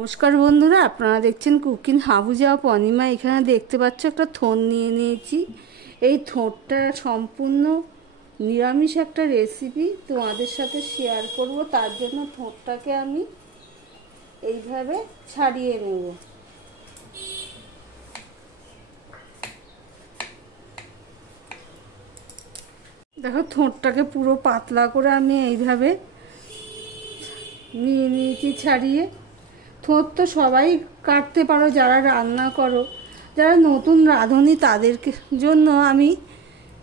নমস্কার বন্ধুরা, আপনারা দেখছেন কুকিং হাবুজা অনিমা। এখানে দেখতে পাচ্ছ একটা থোড় নিয়ে নিয়েছি। এই থোড়টা সম্পূর্ণ নিরামিষ একটা রেসিপি তোমাদের সাথে শেয়ার করব। তার জন্য থোড়টাকে আমি এইভাবে ছাড়িয়ে নেব। দেখো, থোড়টাকে পুরো পাতলা করে আমি এইভাবে নিয়ে নিয়েছি ছাড়িয়ে। থোড় তো সবাই কাটতে পারো যারা রান্না করো, যারা নতুন রাঁধুনি তাদের জন্য আমি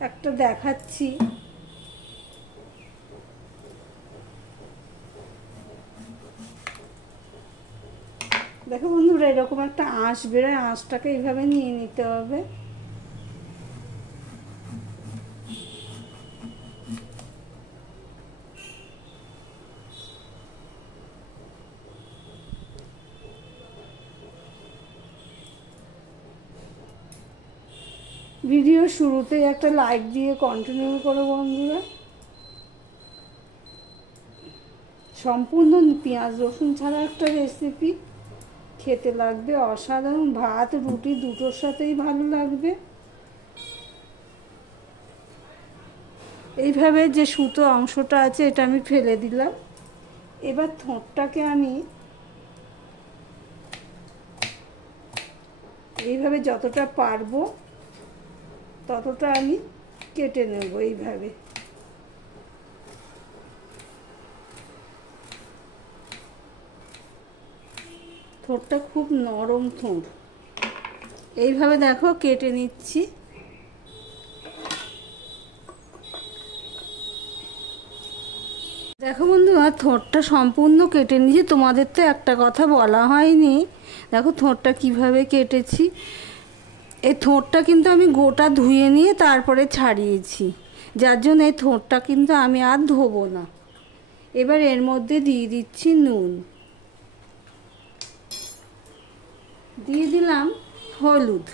একটা দেখাচ্ছি। দেখো বন্ধুরা, এরকম একটা আঁশ বেরোয়, আঁশটাকে এইভাবে নিয়ে নিতে হবে। ভিডিও শুরুতেই একটা লাইক দিয়ে কন্টিনিউ করো বন্ধুরা। সম্পূর্ণ পেঁয়াজ রসুন ছাড়া একটা রেসিপি, খেতে লাগবে অসাধারণ। ভাত রুটি দুটোর সাথেই ভালো লাগবে। এইভাবে যে সুতো অংশটা আছে এটা আমি ফেলে দিলাম। এবার থোড়টাকে আমি এইভাবে যতটা পারবো ততটা আমি কেটে নেব। এইভাবে থোড়টা খুব নরম থোড়। এইভাবে দেখো কেটে নিচ্ছি। দেখো বন্ধুরা, থোড়টা সম্পূর্ণ কেটে নিয়েছি। তোমাদের তো একটা কথা বলা হয়নি, দেখো থোড়টা কিভাবে কেটেছি। এই থোড়টা কিন্তু আমি গোটা ধুয়ে নিয়ে তারপরে ছাড়িয়েছি, যার জন্য এই থোড়টা কিন্তু আমি আর ধোবো না। এবার এর মধ্যে দিয়ে দিচ্ছি নুন, দিয়ে দিলাম হলুদ,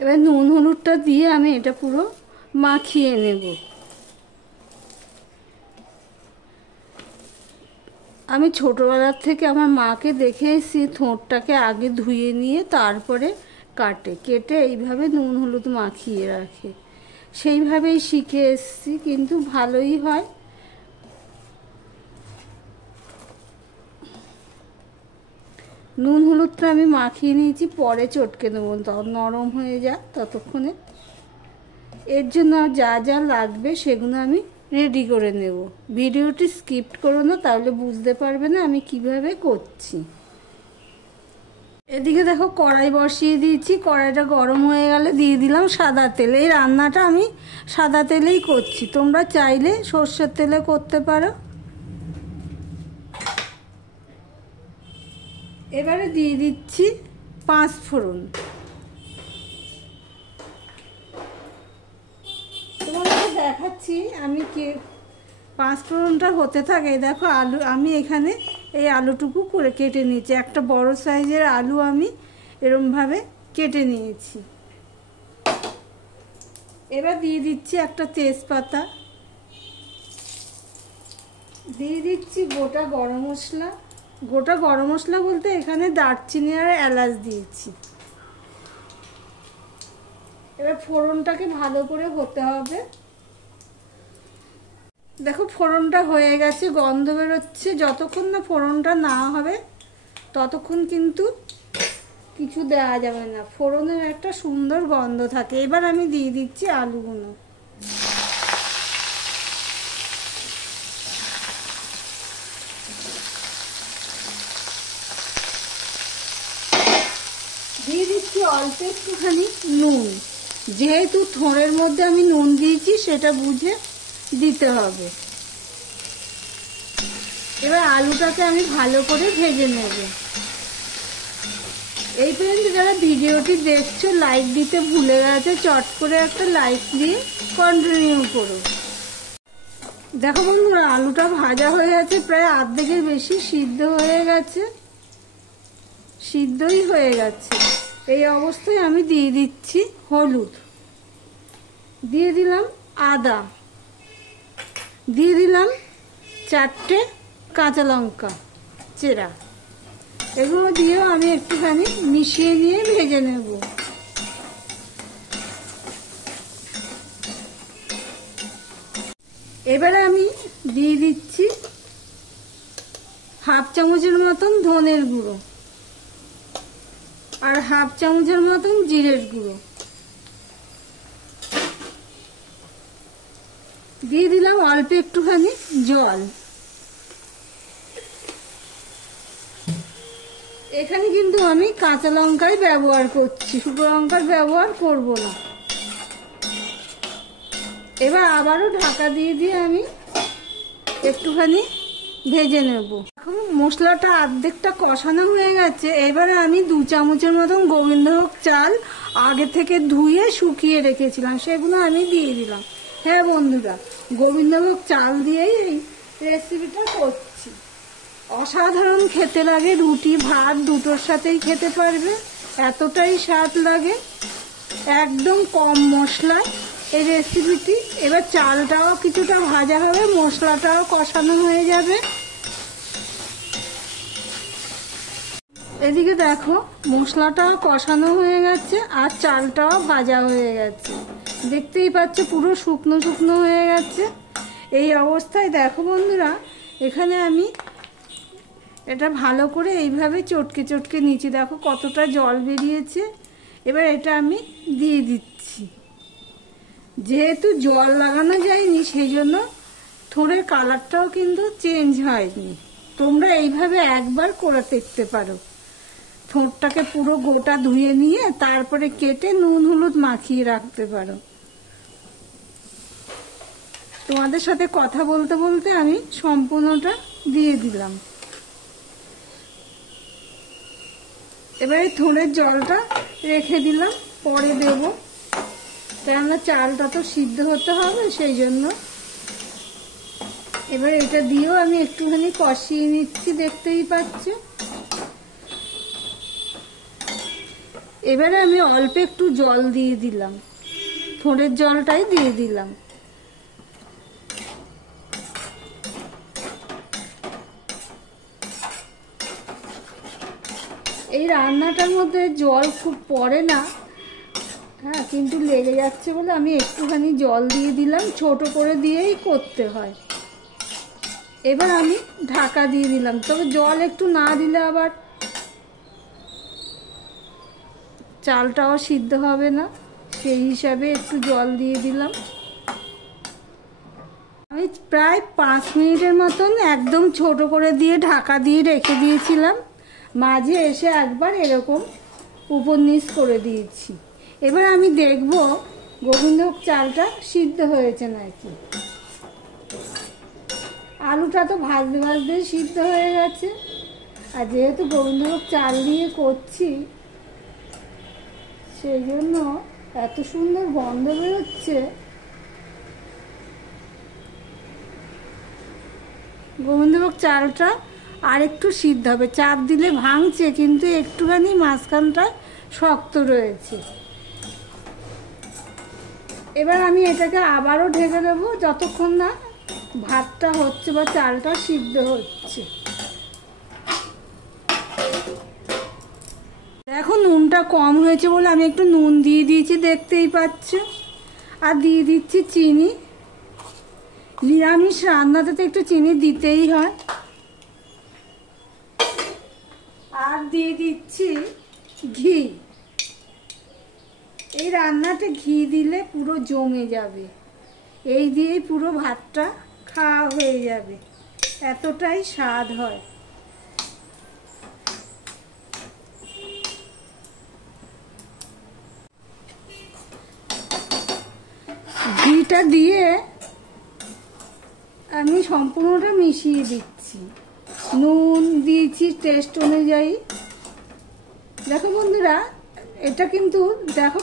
এবার নুন হলুদটা দিয়ে আমি এটা পুরো মাখিয়ে নেব। আমি ছোটোবেলার থেকে আমার মাকে দেখে এসেছি থোড়টাকে আগে ধুয়ে নিয়ে তারপরে কেটে এইভাবে নুন হলুদ মাখিয়ে রাখে। সেইভাবেই শিখে এসেছি, কিন্তু ভালোই হয়। নুন হলুদটা আমি মাখিয়ে নিয়েছি, পরে চটকে নেবো, নরম হয়ে যাক ততক্ষণে। এর জন্য যা যা লাগবে সেগুলো আমি রেডি করে নেব। ভিডিওটি স্কিপ করো না, তাহলে বুঝতে পারবে না আমি কিভাবে করছি। এদিকে দেখো কড়াই বসিয়ে দিয়েছি, কড়াইটা গরম হয়ে গেলে দিয়ে দিলাম সাদা তেল। এই রান্নাটা আমি সাদা তেলেই করছি, তোমরা চাইলে সর্ষের তেলে করতে পারো। এবারে দিয়ে দিচ্ছি 5 ফোড়ন। তোমাদের দেখাচ্ছি আমি কি 5 ফোড়নটা হতে থাকে। দেখো আলু আমি এখানে এই আলুটুকু করে কেটে নিয়েছি, একটা বড় সাইজের আলু আমি এরমভাবে কেটে নিয়েছি। এবার দিয়ে দিচ্ছি একটা তেজপাতা, দিয়ে দিচ্ছি গোটা গরম মশলা। গোটা গরম মশলা বলতে এখানে দারচিনি আর এলাচ দিয়েছি। এবার ফোড়নটাকে ভালো করে হতে হবে। দেখো ফোড়নটা হয়ে গেছে, গন্ধ বেরোচ্ছে। যতক্ষণ না ফোড়নটা না হবে ততক্ষণ কিন্তু কিছু দেওয়া যাবে না, ফোড়নের একটা সুন্দর গন্ধ থাকে। এবার আমি দিয়ে দিচ্ছি আলুগুলো। দিয়ে দিচ্ছি অল্প একটুখানি নুন, যেহেতু থোড়ের মধ্যে আমি নুন দিয়েছি সেটা বুঝে দিতে হবে। এবার আলুটাকে আমি ভালো করে ভেজে নেব। এই পর্যন্ত যারা ভিডিওটি দেখছো লাইক দিতে ভুলে গেছে, চট করে একটা লাইক দিয়ে কন্টিনিউ করো। দেখো বন্ধুরা, আলুটা ভাজা হয়ে গেছে, প্রায় অর্ধেকের বেশি সিদ্ধ হয়ে গেছে, সিদ্ধই হয়ে গেছে। এই অবস্থায় আমি দিয়ে দিচ্ছি হলুদ, দিয়ে দিলাম আদা, দিয়ে দিলাম 4টে কাঁচা লঙ্কা চেরা। এগুলো দিয়েও আমি একটুখানি মিশিয়ে নিয়ে ভেজে নেব। এবারে আমি দিয়ে দিচ্ছি 1/2 চামচের মতন ধনের গুঁড়ো আর 1/2 চামচের মতন জিরের গুঁড়ো। দিয়ে দিলাম অল্প একটুখানি জল। এখানে কিন্তু আমি কাঁচা লঙ্কাই ব্যবহার করছি, শুকনো লঙ্কার ব্যবহার করব না। এবার আবারও ঢাকা দিয়ে আমি একটুখানি ভেজে নেব। এখন মশলাটা অর্ধেকটা কষানো হয়ে গেছে। এবারে আমি 2 চামচের মতন গোবিন্দভোগ চাল আগে থেকে ধুয়ে শুকিয়ে রেখেছিলাম, সেগুলো আমি দিয়ে দিলাম। হ্যাঁ বন্ধুরা, গোবিন্দভোগ চাল দিয়েই এই রেসিপিটা করছি। অসাধারণ খেতে লাগে, রুটি ভাত দুটোর সাথেই খেতে পারবে, এতটাই স্বাদ লাগে। একদম কম মশলায় এই রেসিপিটি। এবার চালটাও কিছুটা ভাজা হবে, মশলাটাও কষানো হয়ে যাবে। এদিকে দেখো মশলাটাও কষানো হয়ে গেছে আর চালটাও ভাজা হয়ে গেছে। দেখতেই পাচ্ছ পুরো শুকনো শুকনো হয়ে গেছে। এই অবস্থায় দেখো বন্ধুরা, এখানে আমি এটা ভালো করে এইভাবে চটকে চটকে নিচ্ছি। দেখো কতটা জল বেরিয়েছে। এবার এটা আমি দিয়ে দিচ্ছি। যেহেতু জল লাগানো যায়নি সেই জন্য থোড়ের কালারটাও কিন্তু চেঞ্জ হয়নি। তোমরা এইভাবে একবার করে দেখতে পারো। থোড়টাকে পুরো গোটা ধুয়ে নিয়ে তারপরে কেটে নুন হলুদ মাখিয়ে রাখতে পারো। তোমাদের সাথে কথা বলতে বলতে আমি সম্পূর্ণটা দিয়ে দিলাম। এবারে থোড়ের জলটা রেখে দিলাম, পরে দেব, কেননা চালটা তো সিদ্ধ হতে হবে সেই জন্য। এবার এটা দিয়েও আমি একটুখানি কষিয়ে নিচ্ছি, দেখতেই পাচ্ছ। এবারে আমি অল্প একটু জল দিয়ে দিলাম, থোড়ের জলটাই দিয়ে দিলাম। এই রান্নাটার মধ্যে জল খুব পড়ে না, হ্যাঁ, কিন্তু লেগে যাচ্ছে বলে আমি একটুখানি জল দিয়ে দিলাম। ছোট করে দিয়েই করতে হয়। এবার আমি ঢাকা দিয়ে দিলাম, তবে জল একটু না দিলে আবার চালটাও সিদ্ধ হবে না, সেই হিসাবে একটু জল দিয়ে দিলাম। আমি প্রায় 5 মিনিটের মতন একদম ছোট করে দিয়ে ঢাকা দিয়ে রেখে দিয়েছিলাম। মাঝে এসে একবার এরকম উপর নিচ করে দিয়েছি। এবার আমি দেখব গোবিন্দভোগ চালটা সিদ্ধ হয়েছে নাকি। আলুটা তো ভাজতে ভাজতে সিদ্ধ হয়ে গেছে, আর যেহেতু গোবিন্দভোগ চাল দিয়ে করছি সেই জন্য এত সুন্দর গন্ধ বেরোচ্ছে। গোবিন্দভোগ চালটা আর একটু সিদ্ধ হবে, চাপ দিলে ভাঙছে কিন্তু একটুখানি মাঝখানটা শক্ত রয়েছে। এবার আমি এটাকে আবারও ঢেকে দেবো যতক্ষণ না ভাতটা হচ্ছে বা চালটা সিদ্ধ হচ্ছে। দেখো নুনটা কম হয়েছে বলে আমি একটু নুন দিয়ে দিয়েছি, দেখতেই পাচ্ছ। আর দিয়ে দিচ্ছি চিনি। নিরামিষ রান্নাতে তো একটু চিনি দিতেই হয়। আর দিয়ে দিচ্ছি ঘি। এই রান্নাতে ঘি দিলে পুরো জমে যাবে, এই দিয়েই পুরো ভাতটা খাওয়া হয়ে যাবে, এতটাই স্বাদ হয়। ঘিটা দিয়ে আমি সম্পূর্ণটা মিশিয়ে দিচ্ছি। নুন দিয়েছি টেস্ট অনুযায়ী। দেখো বন্ধুরা, এটা কিন্তু দেখো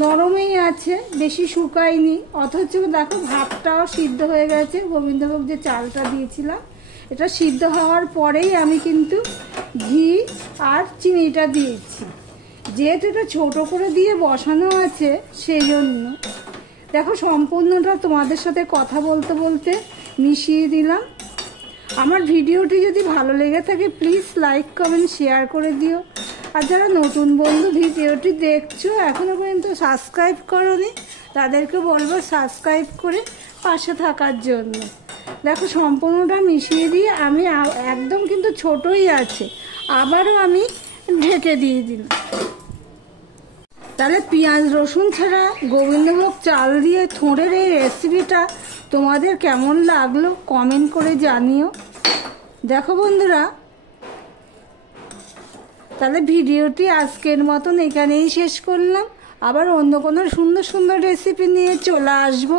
নরমই আছে, বেশি শুকায়নি, অথচ দেখো ভাতটাও সিদ্ধ হয়ে গেছে। গোবিন্দভোগ যে চালটা দিয়েছিলাম এটা সিদ্ধ হওয়ার পরেই আমি কিন্তু ঘি আর চিনিটা দিয়েছি। যেহেতু এটা ছোটো করে দিয়ে বসানো আছে সেই জন্য। দেখো সম্পূর্ণটা তোমাদের সাথে কথা বলতে বলতে মিশিয়ে দিলাম। আমার ভিডিওটি যদি ভালো লেগে থাকে প্লিজ লাইক কমেন্ট শেয়ার করে দিও। আর যারা নতুন বন্ধু ভিডিওটি দেখছো এখনও পর্যন্ত সাবস্ক্রাইব করোনি তাদেরকে বলবো সাবস্ক্রাইব করে পাশে থাকার জন্য। দেখো সম্পূর্ণটা মিশিয়ে দিয়ে আমি একদম কিন্তু ছোটই আছে, আবারও আমি ঢেকে দিয়ে দিলাম। তাহলে পেঁয়াজ রসুন ছাড়া গোবিন্দভোগ চাল দিয়ে থোড়ের এই রেসিপিটা তোমাদের কেমন লাগলো কমেন্ট করে জানিও। দেখো বন্ধুরা, তাহলে ভিডিওটি আজকের মতন এখানেই শেষ করলাম। আবার অন্য কোনো সুন্দর সুন্দর রেসিপি নিয়ে চলে আসবো।